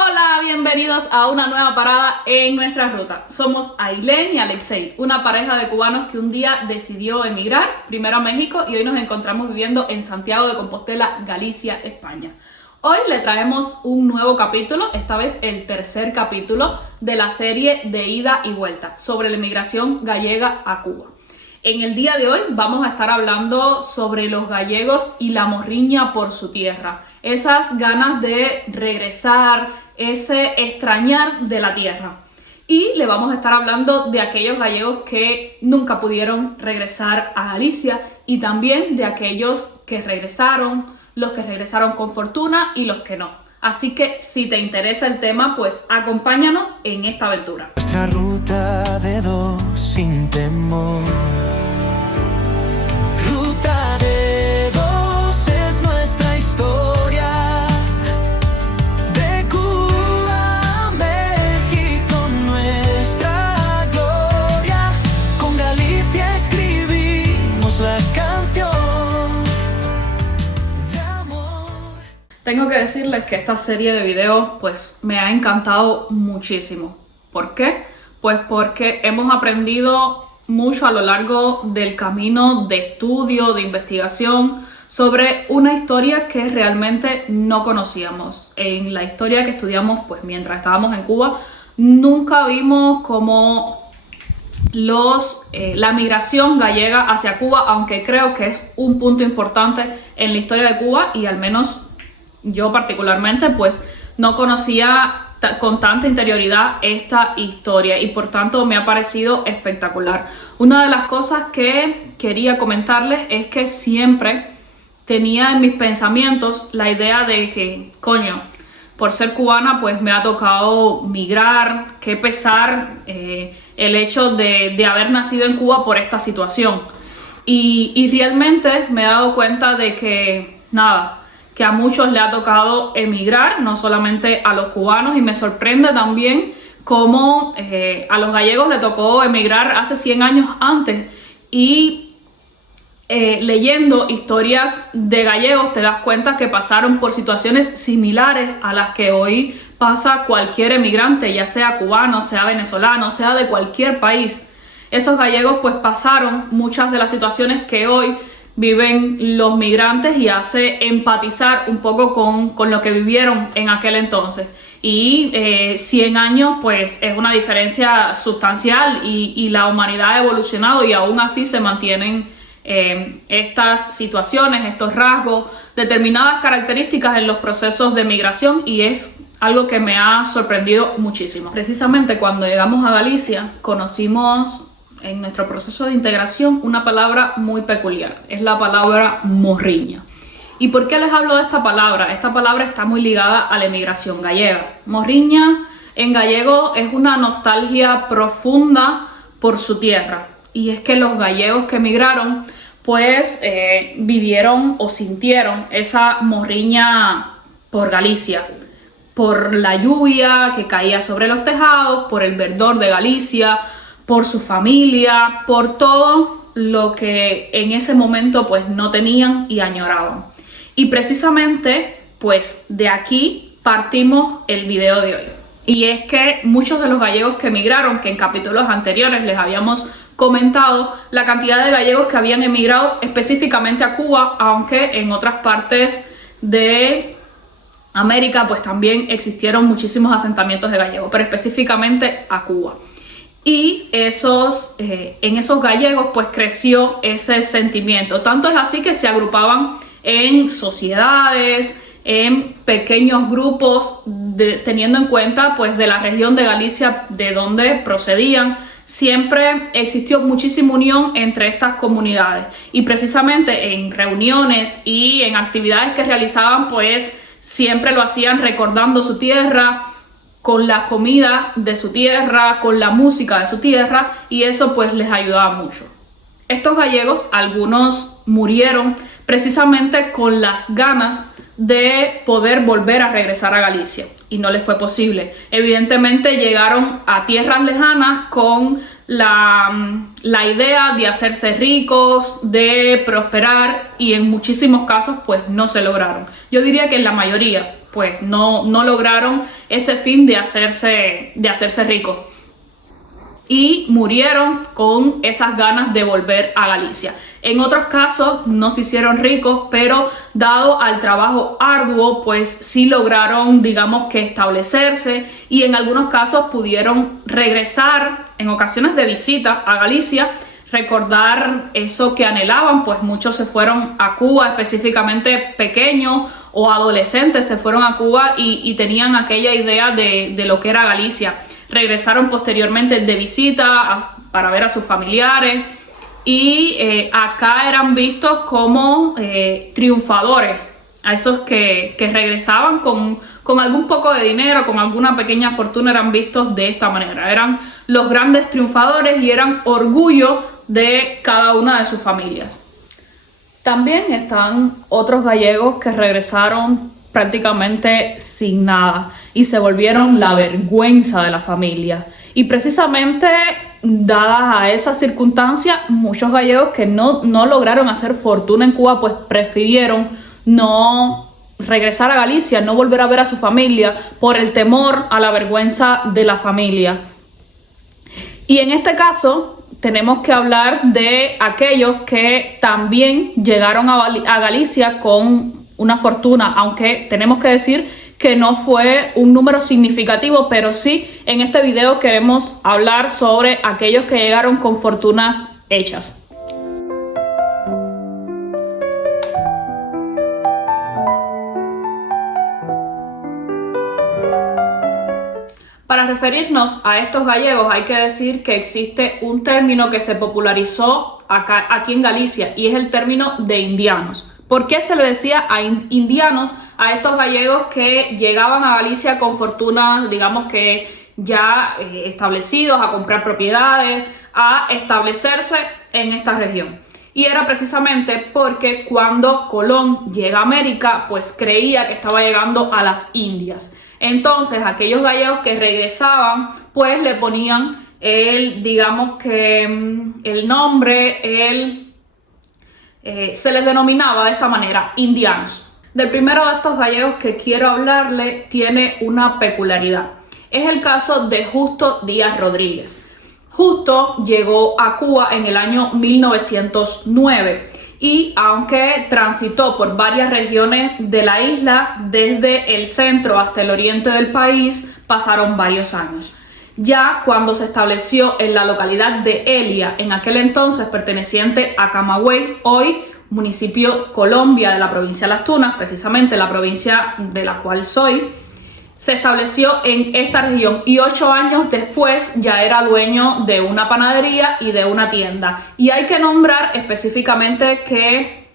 Hola, bienvenidos a una nueva parada en nuestra ruta. Somos Ailén y Alexei, una pareja de cubanos que un día decidió emigrar, primero a México y hoy nos encontramos viviendo en Santiago de Compostela, Galicia, España. Hoy le traemos un nuevo capítulo, esta vez el tercer capítulo de la serie de ida y vuelta sobre la emigración gallega a Cuba. En el día de hoy vamos a estar hablando sobre los gallegos y la morriña por su tierra, esas ganas de regresar, ese extrañar de la tierra. Y le vamos a estar hablando de aquellos gallegos que nunca pudieron regresar a Galicia y también de aquellos que regresaron, los que regresaron con fortuna y los que no. Así que si te interesa el tema, pues acompáñanos en esta aventura. Nuestra ruta de dos sin temor. Ruta de dos es nuestra historia. De Cuba a México nuestra gloria. Con Galicia escribimos la canción de amor. Tengo que decirles que esta serie de videos pues me ha encantado muchísimo. ¿Por qué? Pues porque hemos aprendido mucho a lo largo del camino de estudio, de investigación, sobre una historia que realmente no conocíamos. En la historia que estudiamos pues mientras estábamos en Cuba, nunca vimos cómo la migración gallega hacia Cuba, aunque creo que es un punto importante en la historia de Cuba y al menos yo particularmente pues no conocía con tanta interioridad esta historia y por tanto me ha parecido espectacular. Una de las cosas que quería comentarles es que siempre tenía en mis pensamientos la idea de que, coño, por ser cubana pues me ha tocado migrar, qué pesar el hecho de haber nacido en Cuba por esta situación. Y realmente me he dado cuenta de que, nada, que a muchos le ha tocado emigrar, no solamente a los cubanos, y me sorprende también cómo a los gallegos le tocó emigrar hace 100 años antes y leyendo historias de gallegos te das cuenta que pasaron por situaciones similares a las que hoy pasa cualquier emigrante, ya sea cubano, sea venezolano, sea de cualquier país. Esos gallegos pues pasaron muchas de las situaciones que hoy viven los migrantes y hace empatizar un poco con lo que vivieron en aquel entonces. Y 100 años pues es una diferencia sustancial y la humanidad ha evolucionado y aún así se mantienen estas situaciones, estos rasgos, determinadas características en los procesos de migración y es algo que me ha sorprendido muchísimo. Precisamente cuando llegamos a Galicia conocimos en nuestro proceso de integración una palabra muy peculiar, es la palabra morriña. ¿Y por qué les hablo de esta palabra? Esta palabra está muy ligada a la emigración gallega. Morriña en gallego es una nostalgia profunda por su tierra y es que los gallegos que emigraron pues vivieron o sintieron esa morriña por Galicia, por la lluvia que caía sobre los tejados, por el verdor de Galicia, por su familia, por todo lo que en ese momento pues no tenían y añoraban. Y precisamente pues de aquí partimos el video de hoy. Y es que muchos de los gallegos que emigraron, que en capítulos anteriores les habíamos comentado la cantidad de gallegos que habían emigrado específicamente a Cuba, aunque en otras partes de América pues también existieron muchísimos asentamientos de gallegos, pero específicamente a Cuba. Y en esos gallegos pues creció ese sentimiento. Tanto es así que se agrupaban en sociedades, en pequeños grupos, teniendo en cuenta pues de la región de Galicia de donde procedían. Siempre existió muchísima unión entre estas comunidades y precisamente en reuniones y en actividades que realizaban pues siempre lo hacían recordando su tierra, con la comida de su tierra, con la música de su tierra y eso pues les ayudaba mucho. Estos gallegos, algunos murieron precisamente con las ganas de poder volver a regresar a Galicia y no les fue posible. Evidentemente llegaron a tierras lejanas con la idea de hacerse ricos, de prosperar y en muchísimos casos pues no se lograron. Yo diría que en la mayoría, pues no lograron ese fin de hacerse ricos. Y murieron con esas ganas de volver a Galicia. En otros casos no se hicieron ricos, pero dado al trabajo arduo, pues sí lograron, digamos que establecerse, y en algunos casos pudieron regresar en ocasiones de visita a Galicia, recordar eso que anhelaban, pues muchos se fueron a Cuba, específicamente pequeños o adolescentes se fueron a Cuba y tenían aquella idea de lo que era Galicia. Regresaron posteriormente de visita para ver a sus familiares y acá eran vistos como triunfadores, a esos que regresaban con algún poco de dinero, con alguna pequeña fortuna, eran vistos de esta manera. Eran los grandes triunfadores y eran orgullo de cada una de sus familias. También están otros gallegos que regresaron prácticamente sin nada y se volvieron la vergüenza de la familia. Y precisamente dadas a esa circunstancia, muchos gallegos que no lograron hacer fortuna en Cuba, pues prefirieron no regresar a Galicia, no volver a ver a su familia por el temor a la vergüenza de la familia. Y en este caso tenemos que hablar de aquellos que también llegaron a Galicia con una fortuna, aunque tenemos que decir que no fue un número significativo, pero sí en este video queremos hablar sobre aquellos que llegaron con fortunas hechas. Para referirnos a estos gallegos hay que decir que existe un término que se popularizó aquí en Galicia y es el término de indianos. ¿Por qué se le decía a indianos a estos gallegos que llegaban a Galicia con fortunas, digamos que ya establecidos, a comprar propiedades, a establecerse en esta región? Y era precisamente porque cuando Colón llega a América, pues creía que estaba llegando a las Indias. Entonces aquellos gallegos que regresaban, pues le ponían digamos que el nombre, se les denominaba de esta manera, indianos. Del primero de estos gallegos que quiero hablarle tiene una peculiaridad. Es el caso de Justo Díaz Rodríguez. Justo llegó a Cuba en el año 1909 y aunque transitó por varias regiones de la isla, desde el centro hasta el oriente del país, pasaron varios años. Ya cuando se estableció en la localidad de Elia, en aquel entonces perteneciente a Camagüey, hoy municipio Colombia de la provincia de Las Tunas, precisamente la provincia de la cual soy, se estableció en esta región y 8 años después ya era dueño de una panadería y de una tienda. Y hay que nombrar específicamente que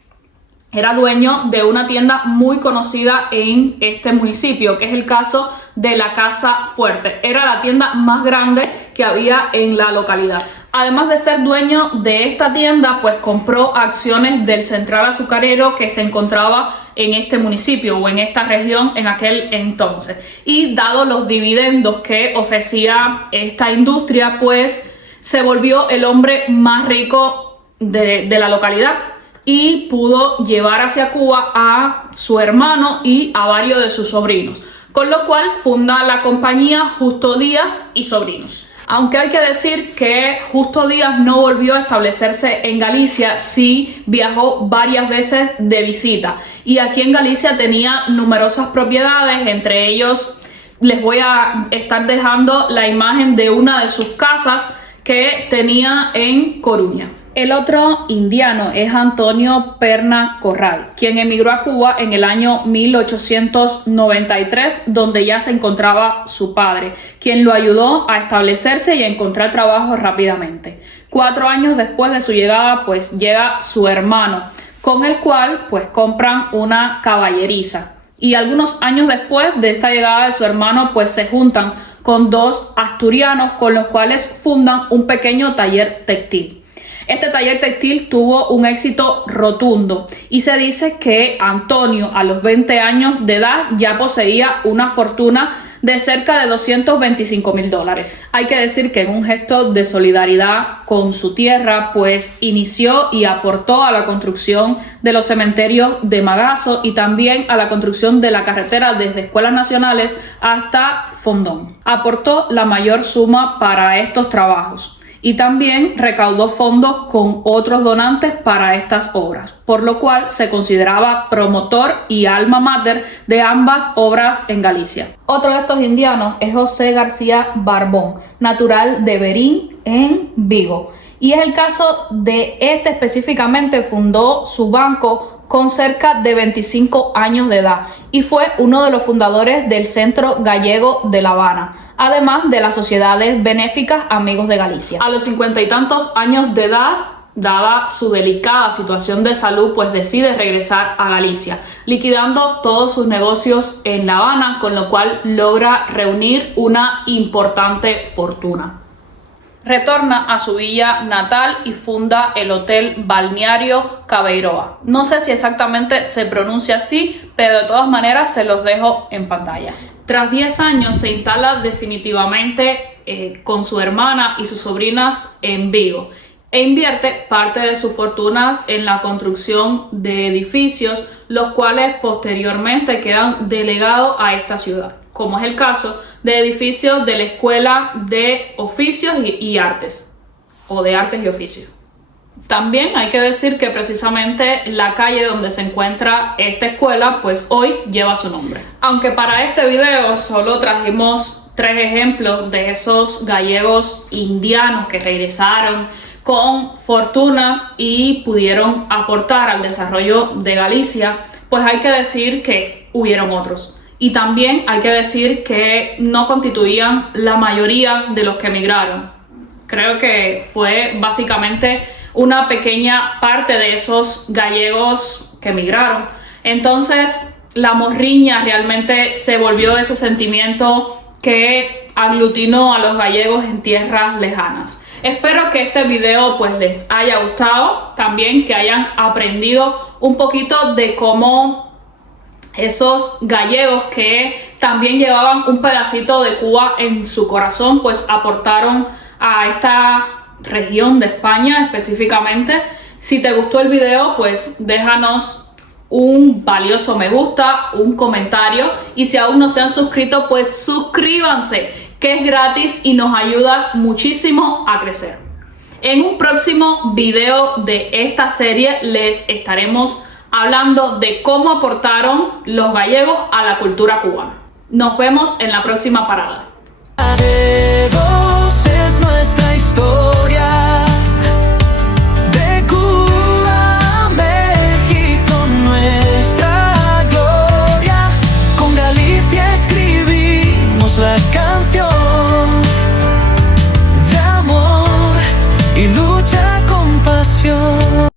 era dueño de una tienda muy conocida en este municipio, que es el caso de la Casa Fuerte. Era la tienda más grande que había en la localidad. Además de ser dueño de esta tienda, pues compró acciones del Central Azucarero que se encontraba en este municipio o en esta región en aquel entonces. Y dado los dividendos que ofrecía esta industria, pues se volvió el hombre más rico de la localidad y pudo llevar hacia Cuba a su hermano y a varios de sus sobrinos, con lo cual funda la compañía Justo Díaz y Sobrinos. Aunque hay que decir que Justo Díaz no volvió a establecerse en Galicia, sí viajó varias veces de visita. Y aquí en Galicia tenía numerosas propiedades, entre ellos les voy a estar dejando la imagen de una de sus casas que tenía en Coruña. El otro indiano es Antonio Perna Corral, quien emigró a Cuba en el año 1893, donde ya se encontraba su padre, quien lo ayudó a establecerse y a encontrar trabajo rápidamente. 4 años después de su llegada, pues llega su hermano, con el cual pues compran una caballeriza. Y algunos años después de esta llegada de su hermano, pues se juntan con 2 asturianos, con los cuales fundan un pequeño taller textil. Este taller textil tuvo un éxito rotundo y se dice que Antonio a los 20 años de edad ya poseía una fortuna de cerca de $225.000. Hay que decir que en un gesto de solidaridad con su tierra, pues inició y aportó a la construcción de los cementerios de Magazo y también a la construcción de la carretera desde Escuelas Nacionales hasta Fondón. Aportó la mayor suma para estos trabajos y también recaudó fondos con otros donantes para estas obras, por lo cual se consideraba promotor y alma mater de ambas obras en Galicia. Otro de estos indianos es José García Barbón, natural de Berín, en Vigo. Y es el caso de este específicamente, fundó su banco con cerca de 25 años de edad y fue uno de los fundadores del Centro Gallego de La Habana, además de las sociedades benéficas Amigos de Galicia. A los 50 y tantos años de edad, dada su delicada situación de salud, pues decide regresar a Galicia, liquidando todos sus negocios en La Habana, con lo cual logra reunir una importante fortuna. Retorna a su villa natal y funda el Hotel Balneario Cabeiroa. No sé si exactamente se pronuncia así, pero de todas maneras se los dejo en pantalla. Tras 10 años se instala definitivamente con su hermana y sus sobrinas en Vigo e invierte parte de sus fortunas en la construcción de edificios, los cuales posteriormente quedan delegados a esta ciudad, como es el caso de edificios de la Escuela de Oficios y Artes, o de Artes y Oficios. También hay que decir que precisamente la calle donde se encuentra esta escuela, pues hoy lleva su nombre. Aunque para este video solo trajimos 3 ejemplos de esos gallegos indianos que regresaron con fortunas y pudieron aportar al desarrollo de Galicia, pues hay que decir que hubieron otros. Y también hay que decir que no constituían la mayoría de los que emigraron. Creo que fue básicamente una pequeña parte de esos gallegos que emigraron. Entonces, la morriña realmente se volvió ese sentimiento que aglutinó a los gallegos en tierras lejanas. Espero que este video pues les haya gustado, también que hayan aprendido un poquito de cómo esos gallegos que también llevaban un pedacito de Cuba en su corazón, pues aportaron a esta región de España específicamente. Si te gustó el video, pues déjanos un valioso me gusta, un comentario, y si aún no se han suscrito, pues suscríbanse, que es gratis y nos ayuda muchísimo a crecer. En un próximo video de esta serie les estaremos hablando de cómo aportaron los gallegos a la cultura cubana. Nos vemos en la próxima parada. Es nuestra historia de Cuba a México, nuestra gloria. Con Galicia escribimos la canción de amor y lucha con pasión.